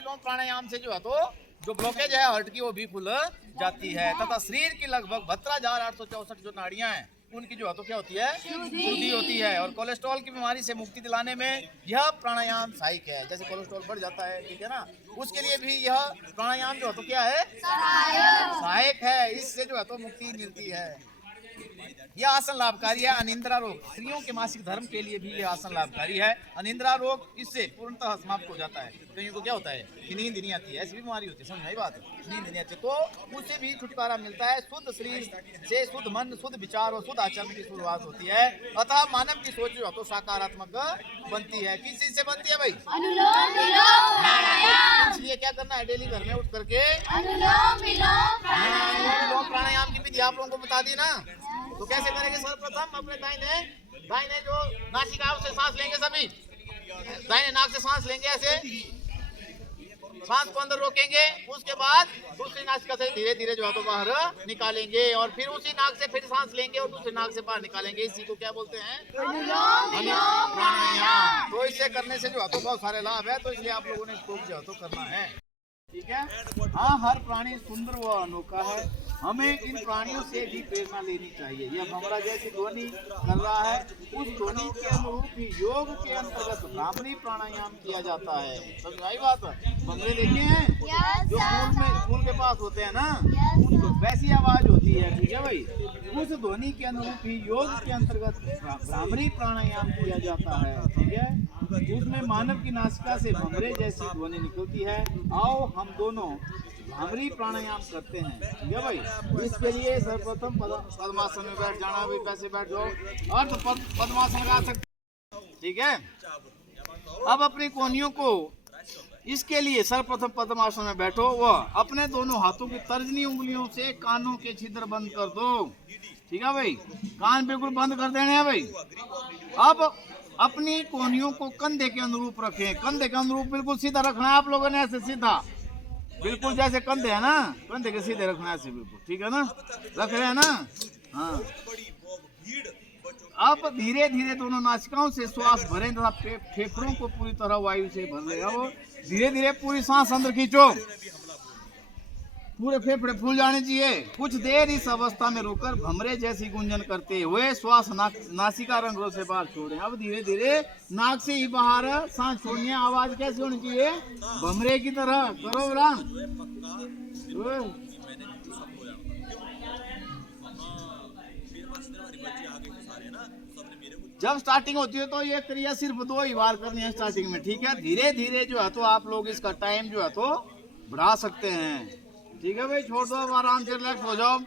अनुलोम प्राणायाम से जो है तो जो ब्लॉकेज है हार्ट की वो भी खुल जाती है तथा शरीर की लगभग 72,864 जो नाड़ियां हैं उनकी जो है तो क्या होती है, शुद्धि होती है। और कोलेस्ट्रॉल की बीमारी से मुक्ति दिलाने में यह प्राणायाम सहायक है। जैसे कोलेस्ट्रॉल बढ़ जाता है, ठीक है ना, उसके लिए भी यह प्राणायाम जो है तो क्या है, सहायक है। इससे जो है तो मुक्ति मिलती है। यह आसन लाभकारी है। अनिद्रा रोग, स्त्रियों के मासिक धर्म के लिए भी यह आसन लाभकारी है। अनिद्रा रोग इससे पूर्णतः समाप्त हो जाता है। कईयों को क्या होता है कि नींद नहीं आती है, ऐसी भी बीमारी होती है, समझ आई बात, नींद नहीं आती, तो उससे भी छुटकारा मिलता है। शुद्ध शरीर से शुद्ध मन, शुद्ध विचार और शुद्ध आचरण की शुरुआत होती है। अतः मानव की सोच जो है तो सकारात्मक बनती है। किस चीज से बनती है भाई, अनुलोम विलोम प्राणायाम। इसलिए क्या करना है, डेली घर में उठ करके अनुलोम विलोम प्राणायाम। प्राणायाम की विधि आप लोगों को बता दी ना। तो कैसे करेंगे, सर्वप्रथम अपने दाहिने जो नासिका से सांस लेंगे, सभी दाहिने नाक से सांस लेंगे, ऐसे सांस को अंदर रोकेंगे, उसके बाद दूसरी नासिका से धीरे धीरे जो है तो बाहर निकालेंगे और फिर उसी नाक से फिर सांस लेंगे और दूसरी नाक से बाहर निकालेंगे। इसी को क्या बोलते हैं, अनुलोम विलोम प्राणायाम। तो इससे करने से जो है तो बहुत सारे लाभ है, तो इसलिए आप लोगों ने इसको जो है तो करना है, ठीक है। हाँ, हर प्राणी सुंदर व अनोखा है, हमें इन प्राणियों से भी प्रेरणा लेनी चाहिए। यह भंवरा जैसी ध्वनि कर रहा है, उस ध्वनि के अनुरूप ही योग के अंतर्गत भ्रामरी प्राणायाम किया जाता है। समझ आई बात, भंवरे देखे हैं जो स्कूल के पास होते हैं ना, तो वैसी आवाज होती है, ठीक है भाई। उस ध्वनि के अनुरूप ही योग के अंतर्गत भ्रामरी प्राणायाम किया जाता है, ठीक है। उसमें मानव की नासिका से भंवरे जैसी ध्वनि निकलती है। आओ हम दोनों भ्रामरी प्राणायाम करते हैं, ठीक है भाई। इसके लिए सर्वप्रथम पद्मासन में बैठ जाना, भी कैसे बैठ जाओ, अर्ध पद्मासन लगा सकते, ठीक है। अब अपनी कोहनियों को, इसके लिए सर्वप्रथम पद्मासन में बैठो व अपने दोनों हाथों की तर्जनी उंगलियों से कानों के छिद्र बंद कर दो, ठीक है भाई। कान बिल्कुल बंद कर देने हैं भाई। अब अपनी कोहनियों को कंधे के अनुरूप रखें, कंधे के अनुरूप बिल्कुल सीधा रखना है आप लोगों ने, ऐसे सीधा, बिल्कुल जैसे कंधे है ना, कंधे के सीधे रखना है ऐसे, बिल्कुल, ठीक है ना, रख रहे हैं ना, हाँ। अब धीरे धीरे दोनों नासिकाओं से श्वास भरें तथा फेफड़ों को पूरी तरह वायु से भर ले। अब धीरे धीरे पूरी सांस अंदर खींचो, पूरे फेफड़े फूल जाने चाहिए। कुछ देर इस अवस्था में रुककर भंवरे जैसी गुंजन करते हुए श्वास नासिका रंध्रों से बाहर छोड़ें। अब धीरे धीरे नाक से ही बाहर सांस छोड़नी है। आवाज कैसे होनी चाहिए, भंवरे की तरह करो राम। जब स्टार्टिंग होती है तो ये क्रिया सिर्फ 2 ही बार करनी है स्टार्टिंग में, ठीक है। धीरे धीरे जो है तो आप लोग इसका टाइम जो है तो बढ़ा सकते हैं, ठीक है भाई। छोड़ दो, आराम से रिलैक्स हो जाओ।